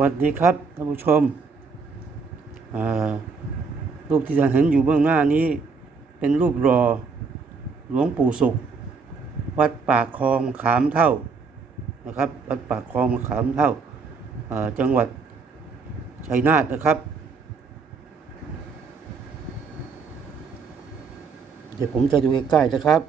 วัสดีครับท่านผู้ชมรูปที่ท่านเห็นอยู่เบื้องหน้านี้ เป็นรูปรอหลวงปู่สุข วัดปากคลองขามเท่านะครับ วัดปากคลองขามเท่าอ่าจังหวัดชัยนาทนะครับ เดี๋ยวผมจะดูใกล้ๆนะครับ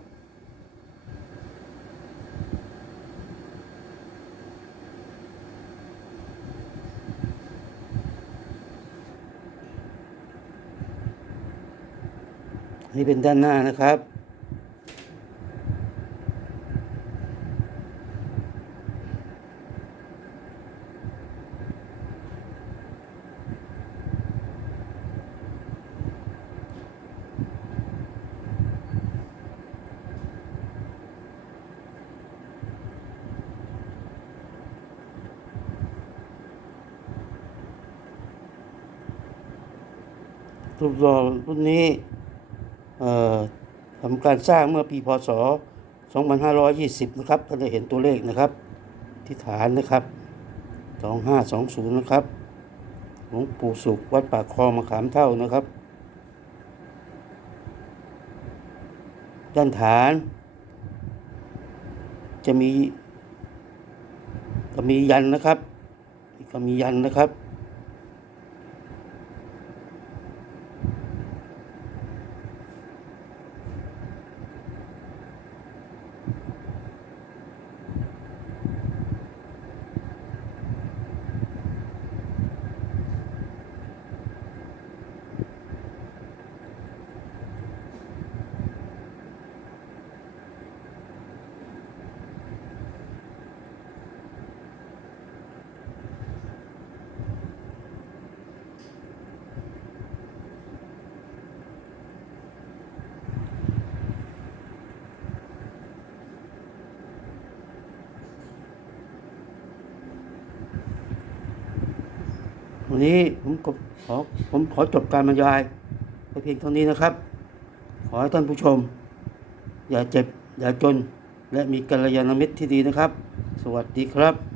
นี่เป็นด้านหน้านะครับ รูปหล่อรุ่นนี้ ทำการสร้างเมื่อปีพศ 2520 นะครับท่านจะเห็นตัวเลขนะครับ ที่ฐานนะครับ 2520 นะครับหลวงปู่สุขวัดปากคลองมะขามเท่านะครับ ด้านฐาน จะมี ก็มียันนะครับ ก็มียันนะครับ วันนี้ผมขอผมขอจบการบรรยายไปเพียงเท่านี้นะครับ ขอให้ท่านผู้ชม อย่าเจ็บ อย่าจน และมีกัลยาณมิตรที่ดีนะครับ สวัสดีครับ